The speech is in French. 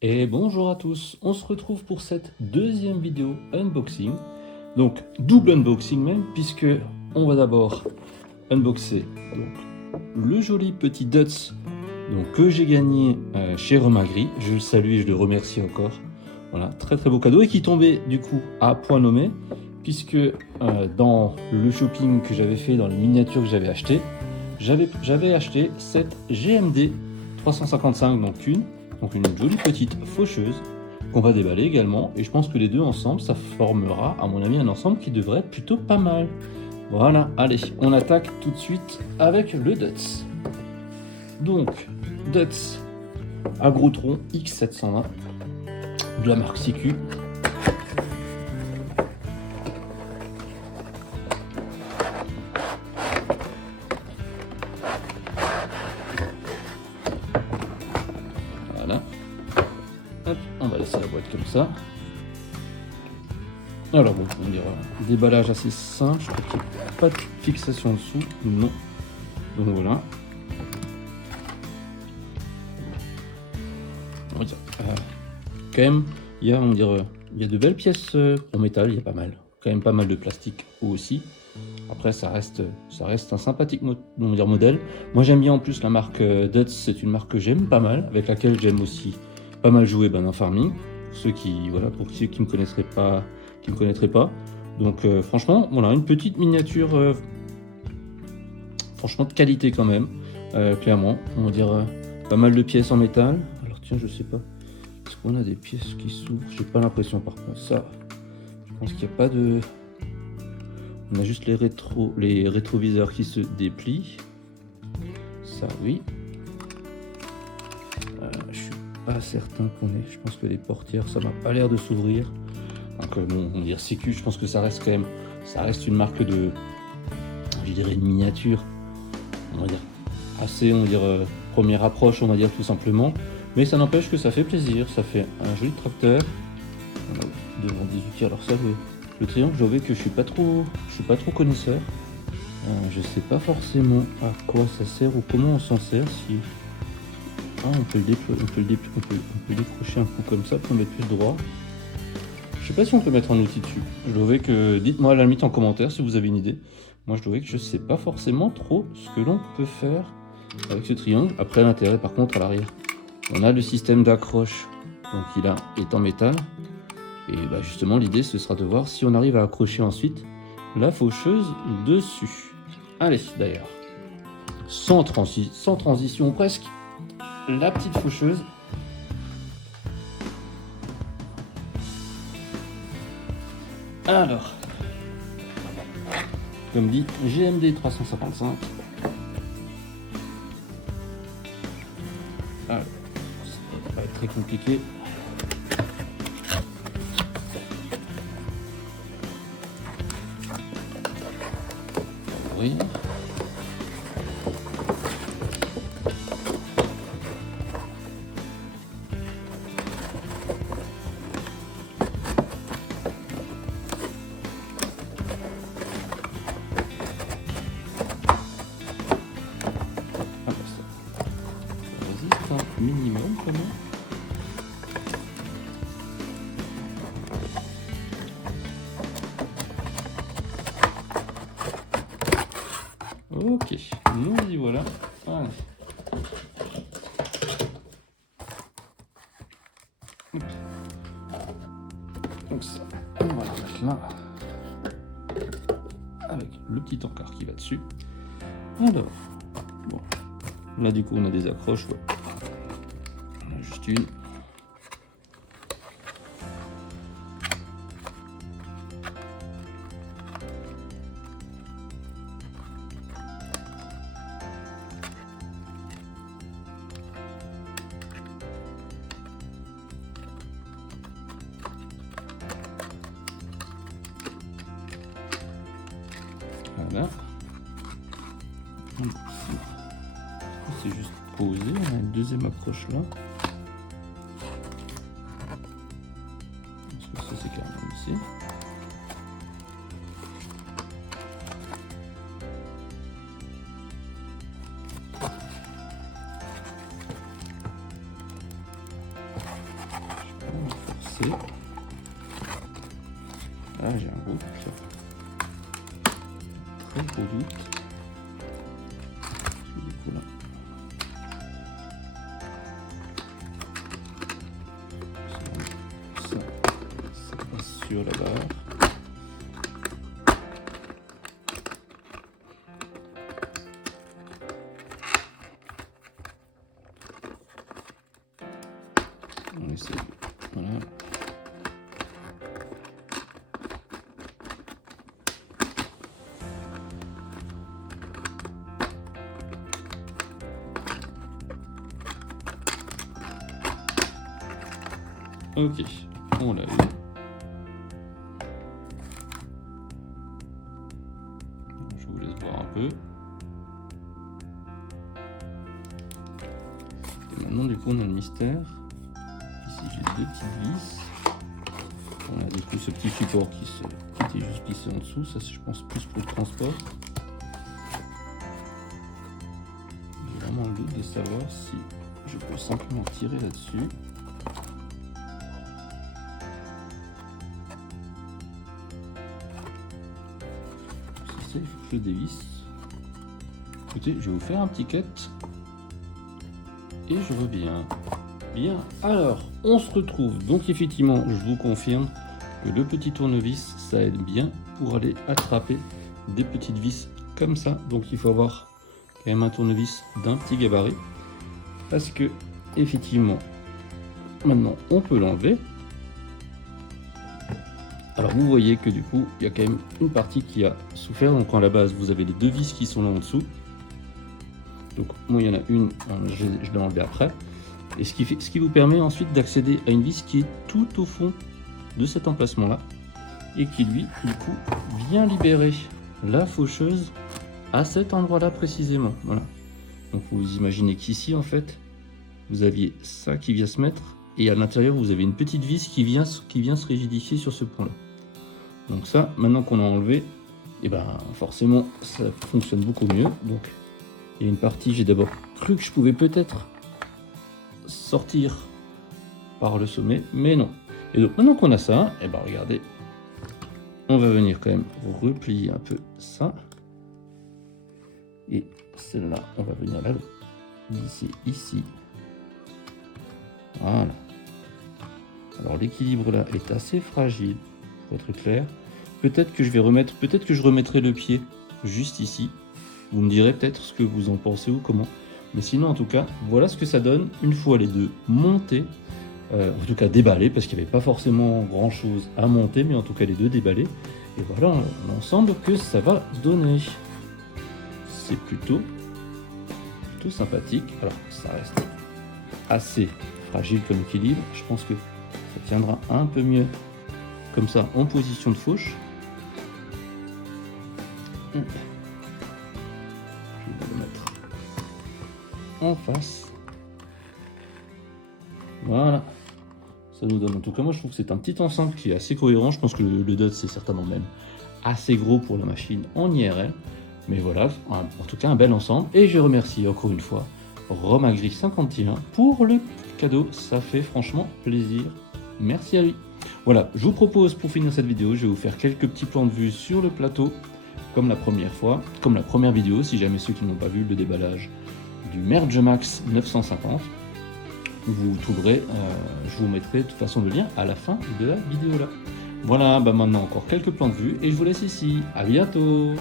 Et bonjour à tous, on se retrouve pour cette deuxième vidéo unboxing. Donc double unboxing même, puisque on va d'abord unboxer donc, le joli petit Dutz que j'ai gagné chez Remagri. Je le salue et je le remercie encore. Voilà, très très beau cadeau et qui tombait du coup à point nommé, puisque dans le shopping que j'avais fait, dans les miniatures que j'avais acheté, j'avais acheté cette GMD 355, donc une jolie petite faucheuse qu'on va déballer également, et je pense que les deux ensemble ça formera à mon avis un ensemble qui devrait être plutôt pas mal. Voilà, allez, on attaque tout de suite avec le Dutz. Donc Dutz Agrotron X720 de la marque CQ. Voilà. Hop, on va laisser la boîte comme ça. Alors bon, on dirait déballage assez simple, je crois qu'il n'y a pas de fixation dessous, non. Donc voilà. On va dire, quand même, il y a de belles pièces en métal, il y a pas mal. Quand même pas mal de plastique aussi. Après ça reste un sympathique modèle. Moi j'aime bien en plus la marque Dutz, c'est une marque que j'aime pas mal, avec laquelle j'aime aussi pas mal jouer en farming. Pour ceux qui me connaîtraient pas. Donc franchement, voilà, une petite miniature franchement de qualité quand même. Clairement, on va dire pas mal de pièces en métal. Alors tiens, je sais pas. Est-ce qu'on a des pièces qui s'ouvrent? J'ai pas l'impression par contre. Ça, je pense qu'il n'y a pas de... On a juste les rétroviseurs qui se déplient. Ça, oui. Je suis pas certain qu'on ait... Je pense que les portières, ça m'a pas l'air de s'ouvrir. Donc bon, on va dire CQ, je pense que ça reste quand même... Ça reste une marque de... Je dirais une miniature. On va dire assez, première approche, on va dire tout simplement. Mais ça n'empêche que ça fait plaisir. Ça fait un joli tracteur. Devant 18. Alors ça, le triangle, je vois que je suis pas trop connaisseur. Je sais pas forcément à quoi ça sert ou comment on s'en sert. Si on peut le décrocher un coup comme ça pour mettre plus droit. Je sais pas si on peut mettre un outil dessus. Je dois que dites-moi à la limite en commentaire si vous avez une idée. Moi je dois que je sais pas forcément trop ce que l'on peut faire avec ce triangle. Après l'intérêt par contre à l'arrière, on a le système d'accroche, donc il est en métal. Et bah justement, l'idée, ce sera de voir si on arrive à accrocher ensuite la faucheuse dessus. Allez, d'ailleurs, sans transition presque, la petite faucheuse. Alors, comme dit, GMD 355. Alors, ça va pas être très compliqué. Oui. Ah, ça résiste un minimum quand même. Ok, nous y voilà. Allez. Donc ça, on va la mettre là. Avec le petit encart qui va dessus. Alors, bon, là du coup on a des accroches. Ouais. On a juste une. Voilà. C'est juste posé. On a une deuxième accroche là. Parce que ça c'est carrément ici. passer. Là j'ai un doute. Très gros doute. Du coup là. Ça passe sur la barre. On essaie. Voilà. Ok, on l'a eu. Je vous laisse voir un peu. Et maintenant, du coup, on a le mystère. Ici, j'ai deux petites vis. On a du coup ce petit support qui était juste glissé en dessous. Ça, je pense, plus pour le transport. J'ai vraiment le doute de savoir si je peux simplement tirer là-dessus. Il faut que je le dévisse. Écoutez, je vais vous faire un petit cut et je reviens. Bien, alors on se retrouve. Donc effectivement, je vous confirme que le petit tournevis, ça aide bien pour aller attraper des petites vis comme ça. Donc il faut avoir quand même un tournevis d'un petit gabarit parce que effectivement, maintenant on peut l'enlever. Alors vous voyez que du coup, il y a quand même une partie qui a souffert. Donc à la base, vous avez les deux vis qui sont là en dessous. Donc moi, il y en a une, je l'ai enlevée après. Et ce qui vous permet ensuite d'accéder à une vis qui est tout au fond de cet emplacement-là. Et qui lui, du coup, vient libérer la faucheuse à cet endroit-là précisément. Voilà. Donc vous imaginez qu'ici, en fait, vous aviez ça qui vient se mettre. Et à l'intérieur, vous avez une petite vis qui vient se rigidifier sur ce point-là. Donc ça, maintenant qu'on a enlevé, et ben forcément, ça fonctionne beaucoup mieux. Donc il y a une partie, j'ai d'abord cru que je pouvais peut-être sortir par le sommet, mais non. Et donc maintenant qu'on a ça, et ben regardez, on va venir quand même replier un peu ça. Et celle-là, on va venir la glisser ici. Voilà. Alors l'équilibre là est assez fragile, pour être clair. Peut-être que je remettrai le pied juste ici. Vous me direz peut-être ce que vous en pensez ou comment. Mais sinon en tout cas, voilà ce que ça donne une fois les deux montés. En tout cas déballés, parce qu'il n'y avait pas forcément grand chose à monter, mais en tout cas les deux déballés. Et voilà l'ensemble que ça va donner. C'est plutôt sympathique. Alors ça reste assez fragile comme équilibre. Je pense que ça tiendra un peu mieux comme ça en position de fauche. Je vais le mettre en face. Voilà. Ça nous donne, en tout cas moi je trouve que c'est un petit ensemble qui est assez cohérent. Je pense que le dot c'est certainement même assez gros pour la machine en IRL. Mais voilà, en tout cas un bel ensemble. Et je remercie encore une fois Romagri51 pour le cadeau. Ça fait franchement plaisir. Merci à lui. Voilà, je vous propose pour finir cette vidéo, je vais vous faire quelques petits plans de vue sur le plateau, comme la première fois, comme la première vidéo, si jamais ceux qui n'ont pas vu le déballage du Mergemax 950. Vous trouverez, je vous mettrai de toute façon le lien à la fin de la vidéo là. Voilà, bah maintenant encore quelques plans de vue et je vous laisse ici. À bientôt.